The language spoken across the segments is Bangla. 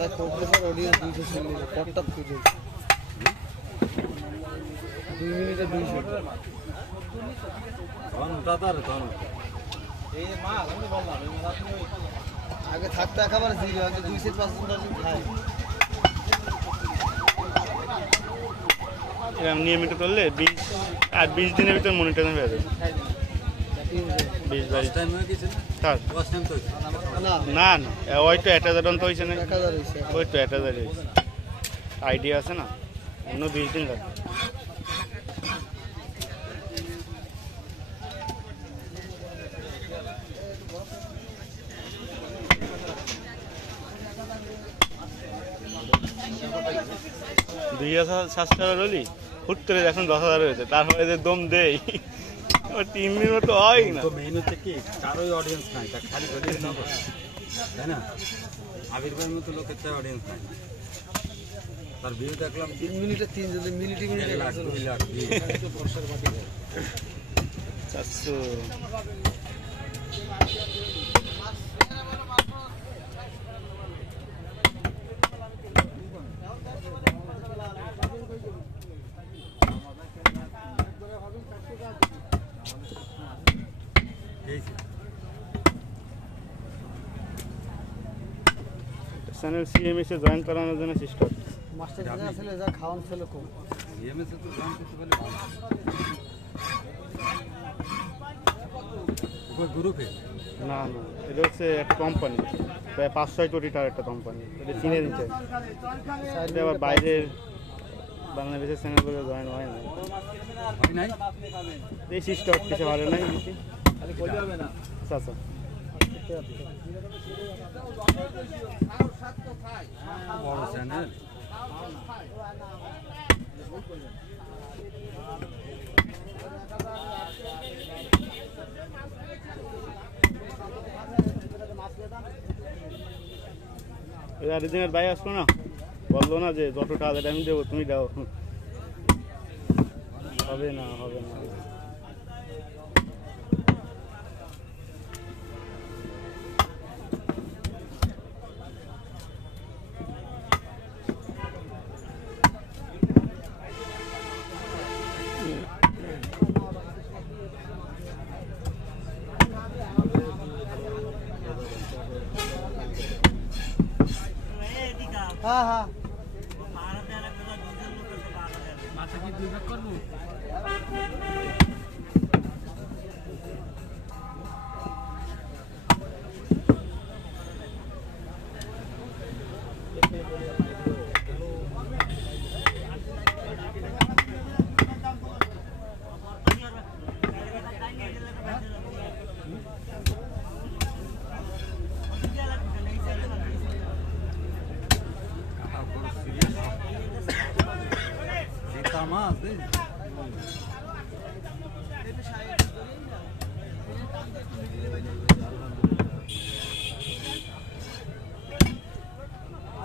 মাথায় কোর্টের অডিয়েন্স 200 ছিল পটটা ফিরে 2 মিনিটে 200 আগে থাকতে একেবারে জিরো আগে 200% খায় এরকম নিয়মিত করলে 20 দিনের ভিতর মনিটরিং হয়ে যাবে 20-22 টাইম হয়ে গেছে না না ওই তো 1000 তো হয়েছে না 1000 হয়েছে ওই তো 1000 হয়েছে আইডিয়া আছে না অন্য 20 দিন লাগবে $2000 হলি হুট করে এখন 10,000 হয়েছে তারপরে যে দম দেই 3 দিন মতো হয় না মেইন হচ্ছে কি কারোই অডিয়েন্স নাই তা খালি অডিয়েন্স না তাই না আবির ভাইয়ের মতো লোকের চাই অডিয়েন্স নাই তার ভিউ দেখলাম 3 মিনিটে 3 যদি মিনিটে 2 লাখ বর্ষার বাকি 400 চ্যানেল সিএমএস এ জয়েন করানোর জন্য চেষ্টা করছি মাস্টার যা ছেলে যা খাওয়ান ছেলে কম সিএমএস এ তো জয়েন করতে পারলে ভালো গ্রুপে না না এটা হচ্ছে একটা কোম্পানি প্রায় 5-6 কোটি টাকার একটা কোম্পানি এটা চীনে নিচ্ছে এটা আবার বাইরের বাংলাদেশের চ্যানেলগুলো জয়েন হয় না এই চেষ্টা করতেছে ভালো নাই আচ্ছা আচ্ছা বড় চ্যানেল দিনের ভাই আসলো না বললো না যে যত টাকা আমি দেবো তুমি দাও হবে না হবে না হ্যাঁ হ্যাঁ মাথা কি 2 ভাগ করবো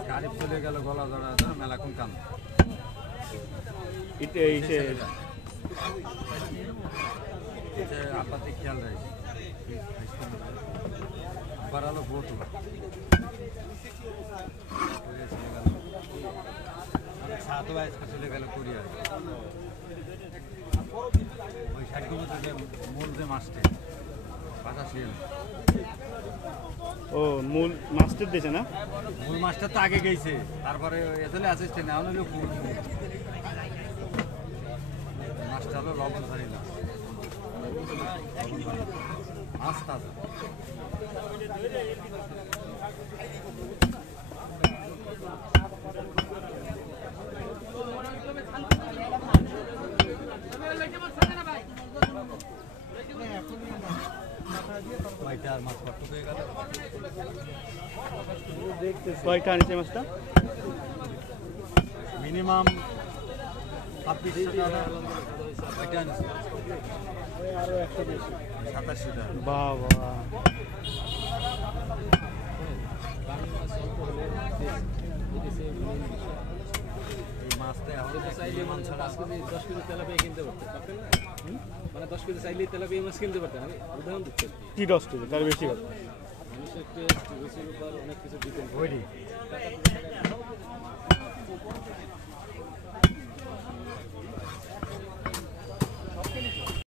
গাড়ি চলে গেল গলা ধরা মেলা কোন কাম আপাতে খেয়াল রাখি আবার আলো ভোট সাত বাইশ চলে গেল কোরিয়া ওই সাইডগুলো থেকে মূল যে মাছটা ও মূল মাস্টার দিয়েছে না মূল মাছটা তো আগে গেছে তারপরে এতলে অ্যাসিস্ট্যান্ট এখন হলো ফুল মাছটা হলো লবণ ধরে না মাছ তাজা কয়টা আনছে মাছটা মিনিমাম 26 টাকা কয়টা আনছে আরো একটা বেশি 87 টাকা বাবা মাছটা এখন চাইলে মান ছাড়া 10 কেজি তেলাপিয়া কিনতে পারতেন মানে 10 কেজি চাইলে তেলাপিয়া মাছ কিনতে পারতেন আমি উদাহরণ দিচ্ছি কি 10 কেজি তার বেশি হবে মানুষের টেস্ট রুচির উপর অনেক কিছু ডিপেন্ড করে